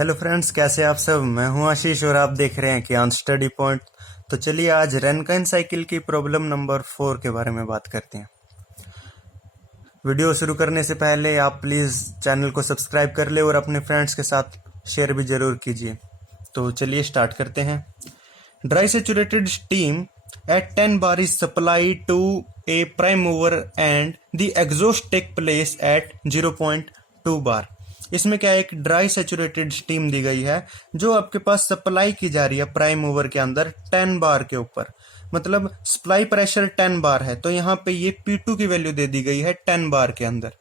Hello friends, कैसे आप सब। मैं हूं आशीष और आप देख रहे हैं कि ऑन स्टडी पॉइंट। तो चलिए आज रेनकाइन साइकिल की प्रॉब्लम नंबर 4 के बारे में बात करते हैं। वीडियो शुरू करने से पहले आप प्लीज़ चैनल को सब्सक्राइब कर ले और अपने फ्रेंड्स के साथ शेयर भी ज़रूर कीजिए। तो चलिए स्टार्ट करते हैं। Dry saturated steam at 10 bar is supplied to a prime mover and the exhaust take place at 0.2 bar। इसमें क्या है, एक ड्राई सेचुरेटेड स्टीम दी गई है जो आपके पास सप्लाई की जा रही है प्राइम मूवर के अंदर 10 बार के ऊपर। मतलब सप्लाई प्रेशर 10 बार है, तो यहाँ पे ये P2 की वैल्यू दे दी गई है 10 बार के अंदर।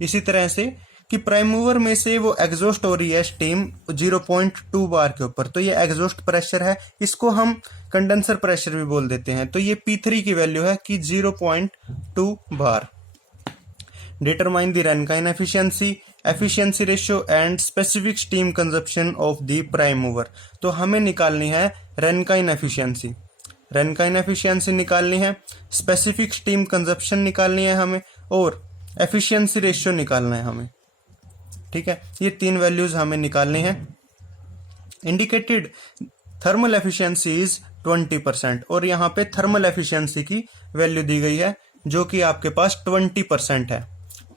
इसी तरह से कि प्राइम मूवर में से वो एग्जॉस्ट हो रही है स्टीम 0.2 बार के ऊपर, तो ये एग्जॉस्ट प्रेशर है, इसको हम कंडेंसर प्रेशर भी बोल देते हैं। तो ये P3 की वैल्यू है कि 0.2 bar. Determine the Rankine efficiency ratio and specific steam consumption of the prime mover. तो हमें निकालनी है रनकाइन एफिशिएंसी निकालनी है, स्पेसिफिक स्टीम कंजप्शन निकालनी है हमें, और एफिशिएंसी रेशियो निकालना है हमें। ठीक है, ये तीन वैल्यूज हमें निकालनी है। इंडिकेटेड थर्मल एफिशिएंसी इज 20%, और यहाँ पे थर्मल एफिशिएंसी की वैल्यू दी गई है जो कि आपके पास 20% है।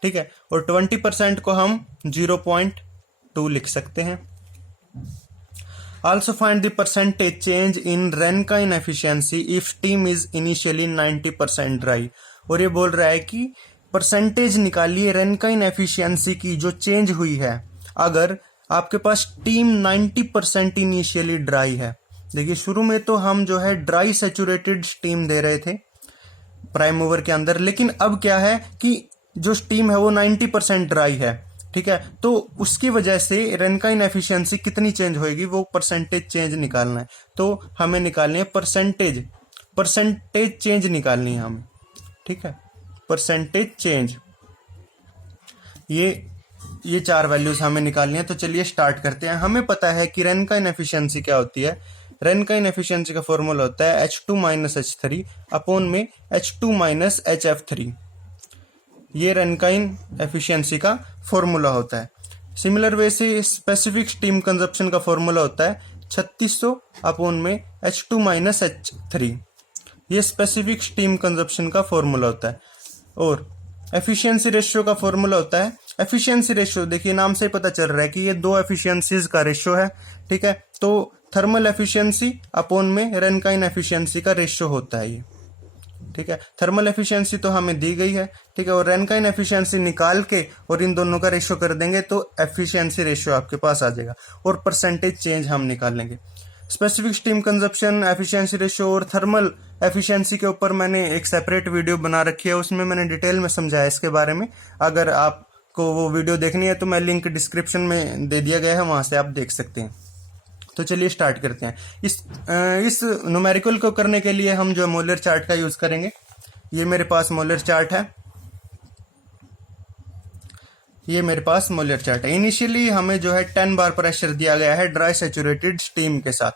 ठीक है, और 20% को हम 0.2 लिख सकते हैं। Also find the percentage change in Rankine efficiency if steam is initially 90% dry। और ये बोल रहा है कि परसेंटेज निकालिए रनकाइन एफिशिएंसी की जो चेंज हुई है अगर आपके पास स्टीम 90% इनिशियली ड्राई है। देखिए, शुरू में तो हम जो है ड्राई सेचुरेटेड स्टीम दे रहे थे प्राइम मूवर के अंदर, लेकिन अब क्या है कि जो स्टीम है वो 90% ड्राई है। ठीक है, तो उसकी वजह से रनकाइन एफिशिएंसी कितनी चेंज होगी वो परसेंटेज चेंज निकालना है। तो हमें निकालनी है परसेंटेज चेंज निकालनी है हमें। ठीक है, परसेंटेज चेंज, ये चार वैल्यूज हमें निकालनी है। तो चलिए स्टार्ट करते हैं। हमें पता है कि रनकाइन एफिशिएंसी क्या होती है। रनकाइन एफिशिएंसी का फॉर्मूला होता है H2 - H3 अपॉन में H2 - HF3। ये रनकाइन एफिशिएंसी का फॉर्मूला होता है। सिमिलर वे से स्पेसिफिक स्टीम कंजप्शन का फॉर्मूला होता है 3600 अपॉन में H2 - H3। ये स्पेसिफिक स्टीम कंजप्शन का फॉर्मूला होता है। और एफिशिएंसी रेशियो का फॉर्मूला होता है, एफिशिएंसी रेशियो देखिए नाम से ही पता चल रहा है कि ये दो एफिशिएंसीज का रेशियो है। ठीक है, तो थर्मल एफिशिएंसी अपॉन में रनकाइन एफिशिएंसी का रेशियो होता है ये। ठीक है, थर्मल एफिशिएंसी तो हमें दी गई है। ठीक है, और रनकाइन एफिशिएंसी निकाल के और इन दोनों का रेशियो कर देंगे तो एफिशिएंसी रेशियो आपके पास आ जाएगा, और परसेंटेज चेंज हम निकालेंगे। Specific steam consumption, efficiency ratio और थर्मल एफिशिएंसी के ऊपर मैंने एक सेपरेट वीडियो बना रखी है, उसमें मैंने डिटेल में समझाया इसके बारे में। अगर आपको वो वीडियो देखनी है तो मैं लिंक डिस्क्रिप्शन में दे दिया गया है, वहां से आप देख सकते हैं। तो चलिए स्टार्ट करते हैं। इस न्यूमेरिकल को करने के लिए हम जो मोलर चार्ट का यूज करेंगे। ये मेरे पास मोलर चार्ट है, इनिशियली हमें जो है 10 बार प्रेशर दिया गया है ड्राई सेचुरेटेड स्टीम के साथ।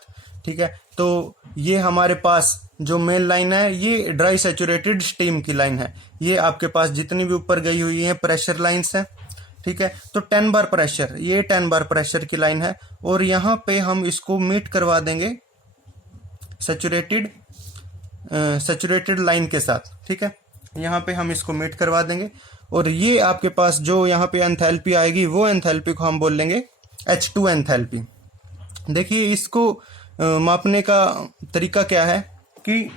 ठीक है, तो ये हमारे पास जो मेन लाइन है ये ड्राई सेचुरेटेड स्टीम की लाइन है। ये आपके पास जितनी भी ऊपर गई हुई है प्रेशर लाइंस है। ठीक है, तो 10 बार प्रेशर, ये 10 बार प्रेशर की लाइन है, और यहाँ पे हम इसको मीट करवा देंगे सेचुरेटेड लाइन के साथ। ठीक है, यहाँ पे हम इसको मीट करवा देंगे, और ये आपके पास जो यहाँ पे एंथैल्पी आएगी वो एंथैल्पी को हम बोल लेंगे H2 एंथैल्पी। देखिए, इसको मापने का तरीका क्या है कि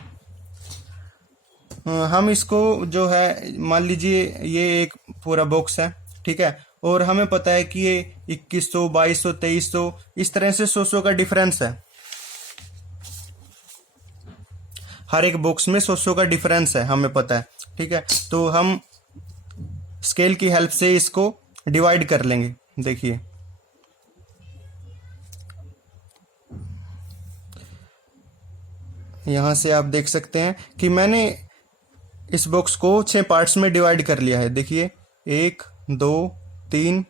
हम इसको जो है, मान लीजिए ये एक पूरा बॉक्स है। ठीक है, और हमें पता है कि ये 2100, 2200, 2300 इस तरह से 100 का डिफरेंस है। हर एक बॉक्स में 100 का डिफरेंस है, हमें पता है। ठीक है, तो हम स्केल की हेल्प से इसको डिवाइड कर लेंगे। देखिए, यहां से आप देख सकते हैं कि मैंने इस बॉक्स को 6 पार्ट्स में डिवाइड कर लिया है। देखिए, 1 2 3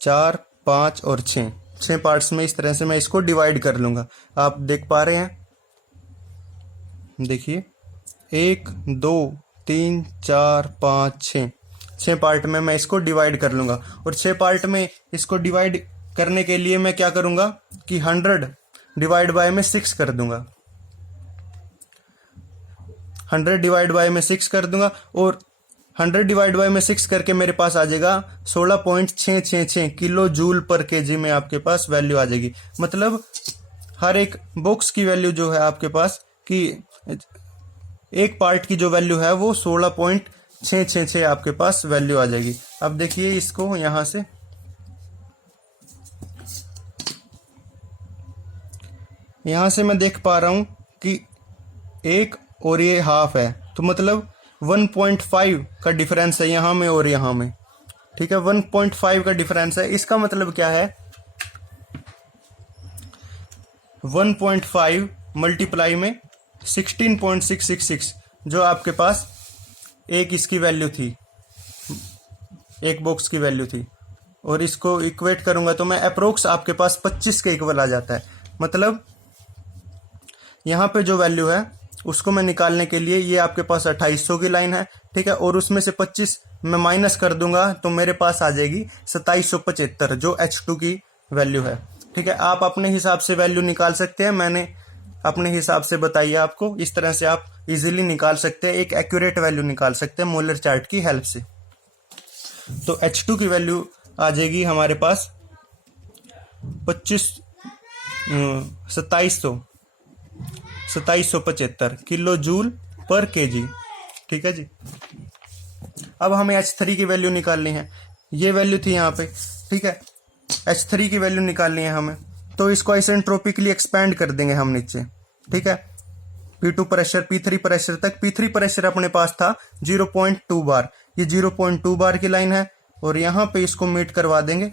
4 5 और 6 पार्ट्स में इस तरह से मैं इसको डिवाइड कर लूंगा। आप देख पा रहे हैं, देखिए 1 2 3 4 5 6 पार्ट में मैं इसको डिवाइड कर लूंगा, और 6 पार्ट में इसको डिवाइड करने के लिए मैं क्या करूंगा कि 100 डिवाइड बाय में 6 कर दूंगा, 100 डिवाइड बाय में 6 कर दूंगा, और 100 डिवाइड बाय में 6 करके मेरे पास आ जाएगा 16.666 किलो जूल पर केजी में आपके पास वैल्यू आ जाएगी। मतलब हर एक बॉक्स की वैल्यू जो है आपके पास कि एक पार्ट की जो वैल्यू है वो 16.666 आपके पास वैल्यू आ जाएगी। अब देखिए इसको यहां से मैं देख पा रहा हूं कि एक और ये हाफ है, तो मतलब 1.5 का डिफरेंस है यहां में और यहां में। ठीक है, 1.5 का डिफरेंस है। इसका मतलब क्या है, 1.5 मल्टीप्लाई में 16.666 जो आपके पास एक इसकी वैल्यू थी, एक बॉक्स की वैल्यू थी, और इसको इक्वेट करूंगा तो मैं अप्रोक्स आपके पास 25 के इक्वल आ जाता है। मतलब यहां पे जो वैल्यू है उसको मैं निकालने के लिए ये आपके पास 2800 की लाइन है। ठीक है, और उसमें से 25 मैं माइनस कर दूंगा तो मेरे पास आ जाएगी 2775 जो H2 की वैल्यू है। ठीक है, आप अपने हिसाब से वैल्यू निकाल सकते हैं, मैंने अपने हिसाब से बताइए आपको। इस तरह से आप इजीली निकाल सकते हैं, एक एक्यूरेट वैल्यू निकाल सकते हैं मोलर चार्ट की हेल्प से। तो H2 की वैल्यू आ जाएगी हमारे पास 2775 किलो जूल पर केजी। ठीक है जी। अब हमें H3 की वैल्यू निकालनी है, ये वैल्यू थी यहाँ पे। ठीक है, H3 की वैल्यू निकालनी है हमें, तो इसको आइसेंट्रोपिकली एक्सपेंड कर देंगे हम नीचे। ठीक है, P2 प्रेशर P3 प्रेशर तक। P3 प्रेशर अपने पास था 0.2 बार, ये 0.2 बार की लाइन है, और यहाँ पे इसको मीट करवा देंगे,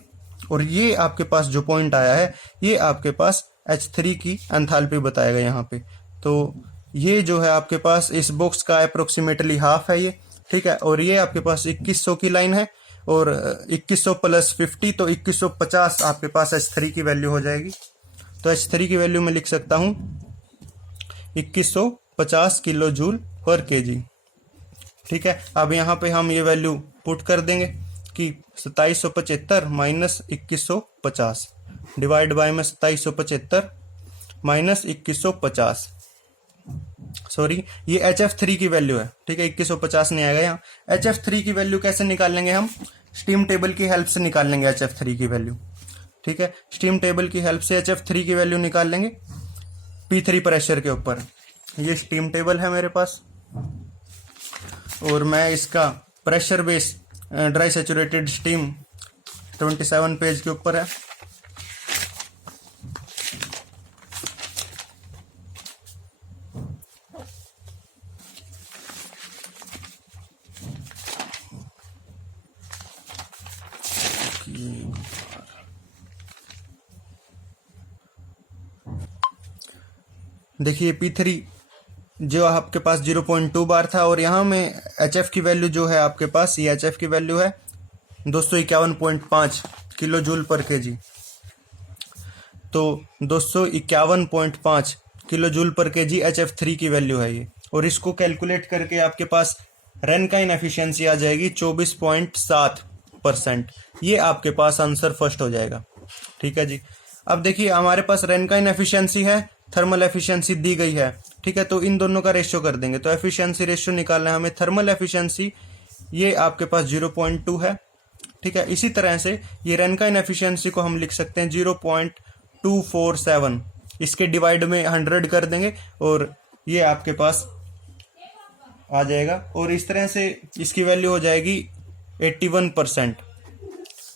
और ये आपके पास जो पॉइंट आया है ये आपके पास H3 की एंथैल्पी बताएगा यहाँ पे। तो ये जो है आपके पास इस बॉक्स का अप्रोक्सीमेटली हाफ है ये। ठीक है, और ये आपके पास 2100 की लाइन है, और 2100 प्लस 50 तो 2150 आपके पास H3 की वैल्यू हो जाएगी। तो H3 की वैल्यू मैं लिख सकता हूं 2150 किलो जूल पर केजी। ठीक है, अब यहाँ पे हम ये वैल्यू पुट कर देंगे कि 2775 माइनस 2150 डिवाइड बाय में 2775 माइनस 2150, सॉरी ये HF3 की वैल्यू है। ठीक है, 2150 नहीं आएगा यहाँ। HF3 की वैल्यू कैसे निकालेंगे हम, स्टीम टेबल की हेल्प से निकाल लेंगे HF3 की वैल्यू। ठीक है, स्टीम टेबल की हेल्प से HF3 की वैल्यू निकाल लेंगे P3 प्रेशर के ऊपर। ये स्टीम टेबल है मेरे पास, और मैं इसका pressure base dry saturated steam 27 page के ऊपर है। देखिए P3 जो आपके पास 0.2 बार था, और यहाँ में HF की वैल्यू जो है आपके पास, ये HF की वैल्यू है 251.5 किलो जूल पर केजी। तो 251.5 किलो जूल पर केजी HF3 की वैल्यू है ये, और इसको कैलकुलेट करके आपके पास रेनकाइन एफिशिएंसी आ जाएगी 24.7%। ये आपके पास आंसर फर्स्ट हो जाएगा। ठीक है जी। अब देखिए हमारे पास रेनकाइन एफिशिएंसी है, थर्मल एफिशिएंसी दी गई है। ठीक है, तो इन दोनों का रेशियो कर देंगे। तो एफिशिएंसी रेशियो निकालना है हमें। थर्मल एफिशिएंसी ये आपके पास 0.2 है। ठीक है, इसी तरह से ये रेनकाइन एफिशिएंसी को हम लिख सकते हैं 0.247। इसके डिवाइड में 100 कर देंगे और ये आपके पास आ जाएगा, और इस तरह से इसकी वैल्यू हो जाएगी 81%।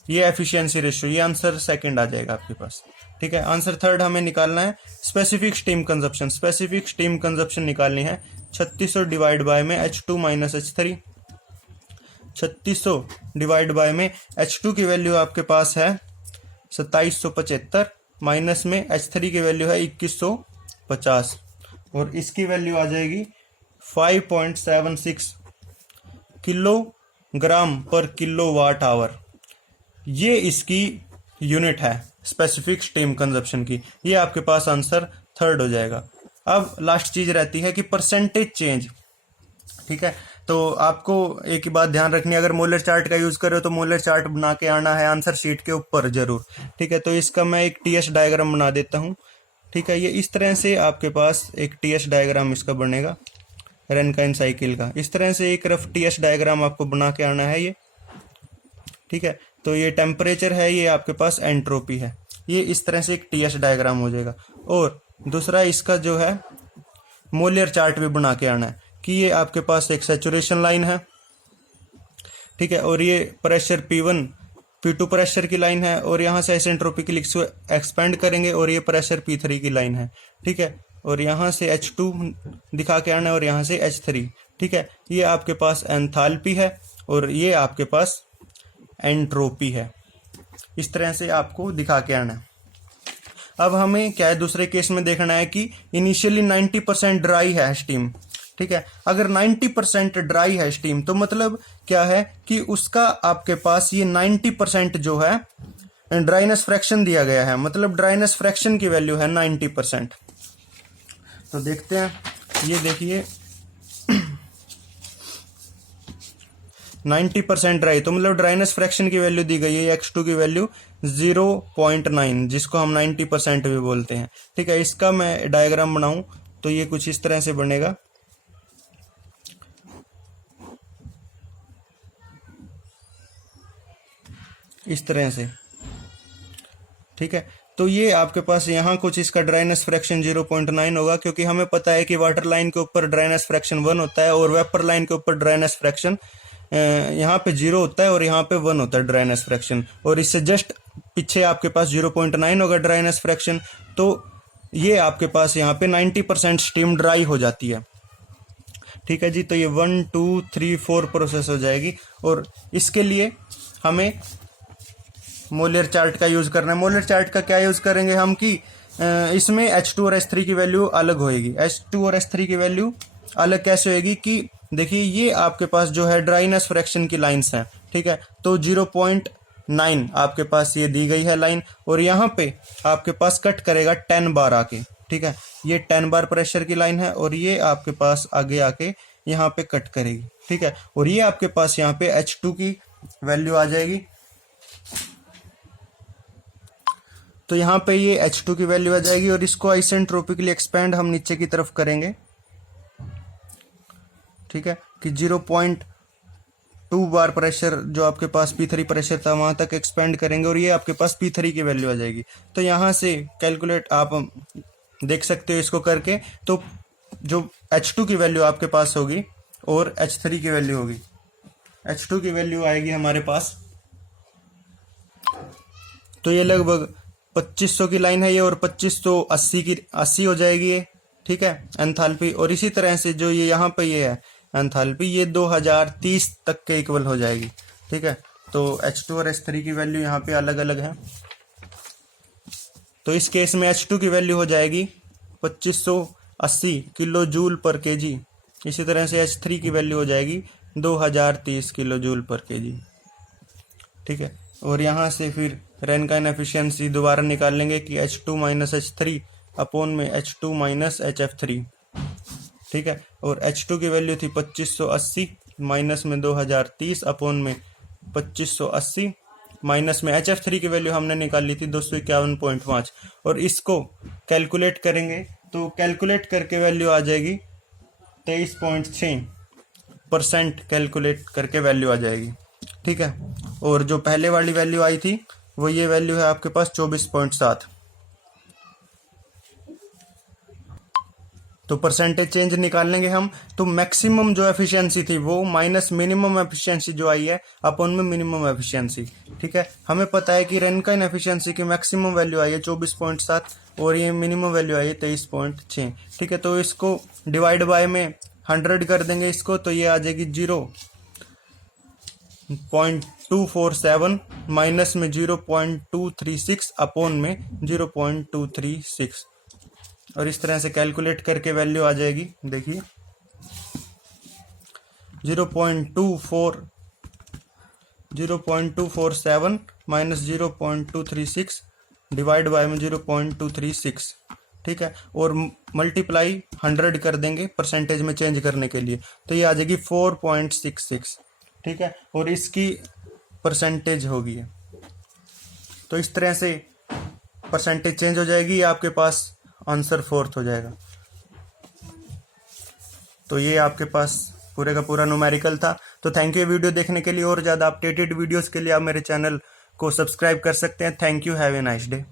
ये एफिशिएंसी रेशियो, ये आंसर सेकंड आ जाएगा आपके पास। ठीक है, आंसर थर्ड हमें निकालना है specific steam consumption. Specific steam consumption निकालनी है 3600 डिवाइड बाय में H2 minus H3। 3600 divide by में H2 की वैल्यू आपके पास है 2775, माइनस में H3 की वैल्यू है 2150, और इसकी वैल्यू आ जाएगी 5.76 किलोग्राम पर किलो वाट आवर। ये इसकी यूनिट है स्पेसिफिक स्टीम कंजप्शन की। ये आपके पास आंसर थर्ड हो जाएगा। अब लास्ट चीज रहती है कि परसेंटेज चेंज। ठीक है, तो तो आपको एक ही बात ध्यान रखनी है, अगर मोलर चार्ट का यूज करो तो मोलर चार्ट बना के आना है आंसर शीट के ऊपर जरूर। ठीक है, तो इसका मैं एक टीएस डायग्राम बना देता हूँ। ठीक है, ये इस तरह से आपके पास एक टीएस डायग्राम इसका बनेगा रेनकाइन साइकिल का। इस तरह से एक रफ टीएस डायग्राम आपको बना के आना है ये। ठीक है, तो ये टेम्परेचर है, ये आपके पास एंट्रोपी है, ये इस तरह से एक टीएस डायग्राम हो जाएगा। और दूसरा इसका जो है मोलर चार्ट भी बना के आना है कि ये आपके पास एक सैचुरेशन लाइन है। ठीक है, और ये प्रेशर P1 P2 प्रेशर की लाइन है, और यहाँ से आइसेंट्रोपिक एक्सपेंड करेंगे और ये प्रेशर P3 की लाइन है। ठीक है, और यहाँ से H2 दिखा के आना है और यहाँ से H3। ठीक है, ये आपके पास एंथैल्पी है और ये आपके पास एंट्रोपी है। इस तरह से आपको दिखा के आना है। अब हमें क्या है, दूसरे केस में देखना है कि इनिशियली 90% ड्राई है स्टीम। ठीक है, अगर 90% ड्राई है स्टीम तो मतलब क्या है कि उसका आपके पास ये 90% जो है ड्राइनेस फ्रैक्शन दिया गया है, मतलब ड्राइनेस फ्रैक्शन की वैल्यू है 90%। तो देखते हैं, ये देखिए 90% ड्राई, तो मतलब ड्राइनेस फ्रैक्शन की वैल्यू दी गई है x2 की वैल्यू 0.9, जिसको हम 90% भी बोलते हैं। ठीक है, इसका मैं डायग्राम बनाऊं तो ये कुछ इस तरह से बनेगा। इस तरह से। ठीक है, तो ये आपके पास यहाँ कुछ इसका ड्राइनेस फ्रैक्शन 0.9 होगा, क्योंकि हमें पता है कि वाटर लाइन के ऊपर ड्राइनेस फ्रैक्शन 1 होता है और वेपर लाइन के ऊपर ड्राइनेस फ्रैक्शन यहाँ पे 0 होता है और यहाँ पे 1 होता है ड्राइनेस फ्रैक्शन, और इससे जस्ट पीछे आपके पास 0.9 होगा ड्राइनेस फ्रैक्शन। तो ये आपके पास यहाँ पे 90% स्टीम ड्राई हो जाती है। ठीक है जी, तो ये 1 2 3 4 प्रोसेस हो जाएगी, और इसके लिए हमें मोलर चार्ट का यूज करना है। मोलर चार्ट का क्या यूज करेंगे हम कि इसमें H2 और H3 की वैल्यू अलग होएगी। H2 और H3 की वैल्यू अलग कैसे होएगी कि देखिए ये आपके पास जो है ड्राइनेस फ्रैक्शन की लाइंस हैं। ठीक है, तो 0.9 आपके पास ये दी गई है लाइन, और यहाँ पे आपके पास कट करेगा 10 बार आके। ठीक है, ये 10 बार प्रेशर की लाइन है और ये आपके पास आगे आके यहाँ पे कट करेगी। ठीक है, और ये आपके पास यहाँ पे H2 की वैल्यू आ जाएगी, तो यहाँ पे ये H2 की वैल्यू आ जाएगी, और इसको आइसेंट्रोपिकली एक्सपेंड हम नीचे की तरफ करेंगे। ठीक है, कि 0.2 बार प्रेशर जो आपके पास P3 प्रेशर था वहां तक एक्सपेंड करेंगे, और ये आपके पास P3 की वैल्यू आ जाएगी। तो यहाँ से कैलकुलेट आप देख सकते हो इसको करके, तो जो H2 की वैल्यू आपके पास होगी और H3 की वैल्यू होगी, H2 की वैल्यू आएगी हमारे पास, तो ये लगभग 2500 की लाइन है ये, और 2580 की 80 हो जाएगी ये। ठीक है, एंथैल्पी, और इसी तरह से जो ये यहाँ पे ये है एंथैल्पी, ये 2030 तक के इक्वल हो जाएगी। ठीक है, तो H2 और H3 की वैल्यू यहाँ पे अलग अलग है। तो इस केस में H2 की वैल्यू हो जाएगी 2580 किलो जूल पर केजी। इसी तरह से H3 की वैल्यू हो जाएगी 2030 किलो जूल पर केजी। ठीक है, और यहाँ से फिर रेनकाइन एफिशिएंसी दोबारा निकाल लेंगे कि H2 माइनस H3 अपॉन में H2 माइनस HF3। ठीक है, और H2 की वैल्यू थी 2580 माइनस में 2030 अपॉन में 2580 माइनस में HF3 की वैल्यू हमने निकाल ली थी 251.5, और इसको कैलकुलेट करेंगे तो कैलकुलेट करके वैल्यू आ जाएगी 23.6%। कैलकुलेट करके वैल्यू आ जाएगी। ठीक है, और जो पहले वाली वैल्यू आई थी वो ये वैल्यू है आपके पास 24.7। तो परसेंटेज चेंज निकाल लेंगे हम, तो मैक्सिमम जो एफिशिएंसी थी वो माइनस मिनिमम एफिशिएंसी जो आई है अपॉन में मिनिमम एफिशिएंसी। ठीक है, हमें पता है कि रेनकाइन एफिशिएंसी की मैक्सिमम वैल्यू आई है 24.7 और ये मिनिमम वैल्यू आई है 23.6। ठीक है, तो इसको डिवाइड बाय में 100 कर देंगे इसको, तो ये आ जाएगी 0.247 माइनस में 0.236 अपॉन में 0.236, और इस तरह से कैलकुलेट करके वैल्यू आ जाएगी। देखिए 0.247 माइनस 0.236 डिवाइड बाय में 0.236, ठीक है, और मल्टीप्लाई 100 कर देंगे परसेंटेज में चेंज करने के लिए, तो ये आ जाएगी 4.66, ठीक है, और इसकी परसेंटेज होगी। तो इस तरह से परसेंटेज चेंज हो जाएगी, आपके पास आंसर 4th हो जाएगा। तो ये आपके पास पूरे का पूरा न्यूमेरिकल था। तो थैंक यू वीडियो देखने के लिए, और ज़्यादा अपडेटेड वीडियोस के लिए आप मेरे चैनल को सब्सक्राइब कर सकते हैं। Thank you, have a nice day.